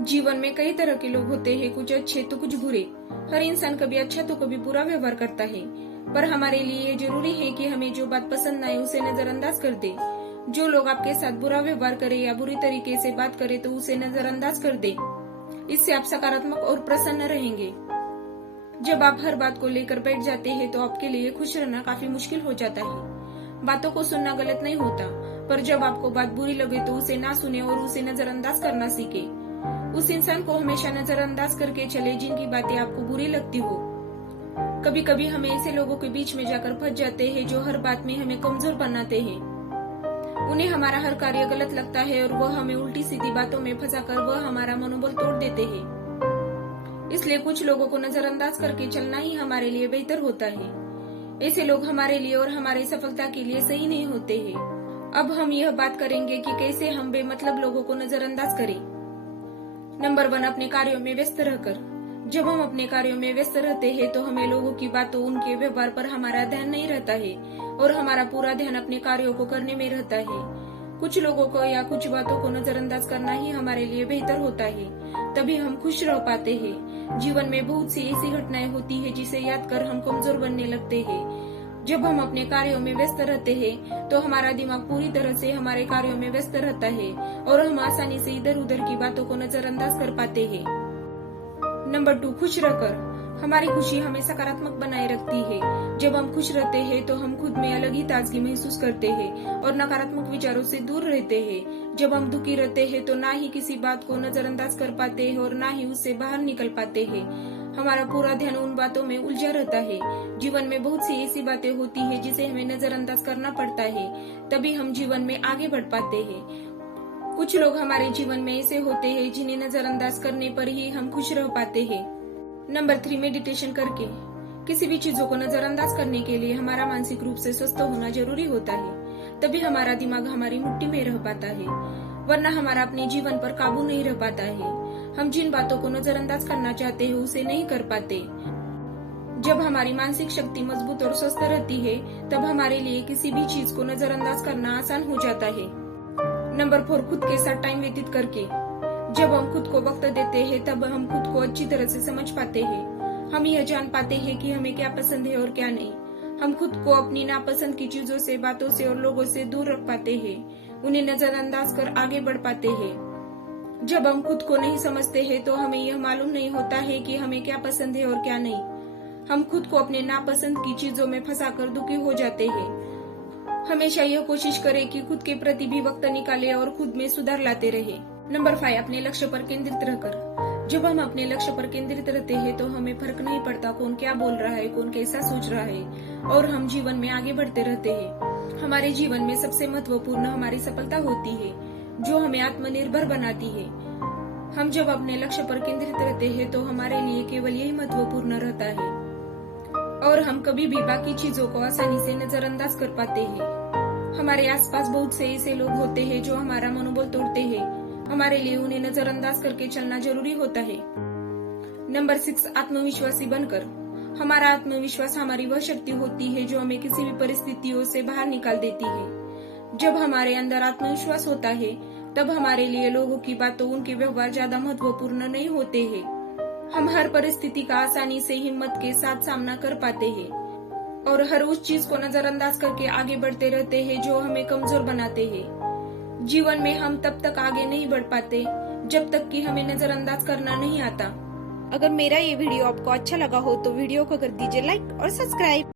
जीवन में कई तरह के लोग होते हैं, कुछ अच्छे तो कुछ बुरे। हर इंसान कभी अच्छा तो कभी बुरा व्यवहार करता है, पर हमारे लिए ये जरूरी है कि हमें जो बात पसंद आए उसे नजरअंदाज कर दे। जो लोग आपके साथ बुरा व्यवहार करे या बुरी तरीके से बात करे तो उसे नजरअंदाज कर दे। इससे आप सकारात्मक और प्रसन्न रहेंगे। जब आप हर बात को लेकर बैठ जाते हैं तो आपके लिए खुश रहना काफी मुश्किल हो जाता है। बातों को सुनना गलत नहीं होता, पर जब आपको बात बुरी लगे तो उसे ना सुने और उसे नजरअंदाज करना सीखे। उस इंसान को हमेशा नजरअंदाज करके चले जिनकी बातें आपको बुरी लगती हो। कभी कभी हम ऐसे लोगों के बीच में जाकर फंस जाते हैं जो हर बात में हमें कमजोर बनाते हैं। उन्हें हमारा हर कार्य गलत लगता है और वह हमें उल्टी सीधी बातों में फंसाकर वह हमारा मनोबल तोड़ देते हैं। इसलिए कुछ लोगों को नजरअंदाज करके चलना ही हमारे लिए बेहतर होता है। ऐसे लोग हमारे लिए और हमारी सफलता के लिए सही नहीं होते हैं। अब हम यह बात करेंगे कि कैसे हम बेमतलब लोगों को नजरअंदाज करें। नंबर 1, अपने कार्यों में व्यस्त रहकर। जब हम अपने कार्यों में व्यस्त रहते हैं तो हमें लोगों की बातों, उनके व्यवहार पर हमारा ध्यान नहीं रहता है और हमारा पूरा ध्यान अपने कार्यों को करने में रहता है। कुछ लोगों को या कुछ बातों को नजरअंदाज करना ही हमारे लिए बेहतर होता है, तभी हम खुश रह पाते हैं। जीवन में बहुत सी ऐसी घटनाएं होती है जिसे याद कर हम कमजोर बनने लगते हैं। जब हम अपने कार्यों में व्यस्त रहते हैं तो हमारा दिमाग पूरी तरह से हमारे कार्यों में व्यस्त रहता है और हम आसानी से इधर उधर की बातों को नजरअंदाज कर पाते हैं। नंबर 2, खुश रहकर। हमारी खुशी हमें सकारात्मक बनाए रखती है। जब हम खुश रहते हैं तो हम खुद में अलग ही ताजगी महसूस करते हैं और नकारात्मक विचारों से दूर रहते हैं। जब हम दुखी रहते हैं तो ना ही किसी बात को नजरअंदाज कर पाते हैं और ना ही उससे बाहर निकल पाते हैं। हमारा पूरा ध्यान उन बातों में उलझा रहता है। जीवन में बहुत सी ऐसी बातें होती है जिसे हमें नजरअंदाज करना पड़ता है, तभी हम जीवन में आगे बढ़ पाते हैं। कुछ लोग हमारे जीवन में ऐसे होते हैं जिन्हें नजरअंदाज करने पर ही हम खुश रह पाते हैं। नंबर 3, मेडिटेशन करके। किसी भी चीजों को नजरअंदाज करने के लिए हमारा मानसिक रूप से स्वस्थ होना जरूरी होता है, तभी हमारा दिमाग हमारी मुट्ठी में रह पाता है, वरना हमारा अपने जीवन पर काबू नहीं रह पाता है। हम जिन बातों को नजरअंदाज करना चाहते हैं उसे नहीं कर पाते। जब हमारी मानसिक शक्ति मजबूत और स्वस्थ रहती है तब हमारे लिए किसी भी चीज को नजरअंदाज करना आसान हो जाता है। नंबर 4, खुद के साथ टाइम व्यतीत करके। जब हम खुद को वक्त देते हैं तब हम खुद को अच्छी तरह से समझ पाते हैं। हम यह जान पाते हैं कि हमें क्या पसंद है और क्या नहीं। हम खुद को अपनी नापसंद की चीजों से, बातों से और लोगों से दूर रख पाते हैं, उन्हें नजरअंदाज कर आगे बढ़ पाते हैं। जब हम खुद को नहीं समझते हैं तो हमें यह मालूम नहीं होता है कि हमें क्या पसंद है और क्या नहीं। हम खुद को अपने नापसंद की चीजों में फंसाकर दुखी हो जाते हैं। हमेशा यह कोशिश करें कि खुद के प्रति भी वक्त निकाले और खुद में सुधार लाते रहे। नंबर 5, अपने लक्ष्य पर केंद्रित रहकर। जब हम अपने लक्ष्य पर केंद्रित रहते हैं तो हमें फर्क नहीं पड़ता कौन क्या बोल रहा है, कौन कैसा सोच रहा है, और हम जीवन में आगे बढ़ते रहते हैं। हमारे जीवन में सबसे महत्वपूर्ण हमारी सफलता होती है, जो हमें आत्मनिर्भर बनाती है। हम जब अपने लक्ष्य पर केंद्रित रहते हैं तो हमारे लिए केवल यही महत्वपूर्ण रहता है और हम कभी भी बाकी चीजों को आसानी से नजरअंदाज कर पाते हैं। हमारे आसपास बहुत से ऐसे लोग होते हैं जो हमारा मनोबल तोड़ते हैं। हमारे लिए उन्हें नजरअंदाज करके चलना जरूरी होता है। नंबर 6, आत्मविश्वासी बनकर। हमारा आत्मविश्वास हमारी वह शक्ति होती है जो हमें किसी भी परिस्थितियों से बाहर निकाल देती है। जब हमारे अंदर आत्मविश्वास होता है तब हमारे लिए लोगों की बातों, उनके व्यवहार ज्यादा महत्वपूर्ण नहीं होते हैं। हम हर परिस्थिति का आसानी से हिम्मत के साथ सामना कर पाते हैं और हर उस चीज को नजरअंदाज करके आगे बढ़ते रहते हैं जो हमें कमजोर बनाते हैं। जीवन में हम तब तक आगे नहीं बढ़ पाते जब तक कि हमें नजरअंदाज करना नहीं आता। अगर मेरा ये वीडियो आपको अच्छा लगा हो तो वीडियो को कर दीजिए लाइक और सब्सक्राइब।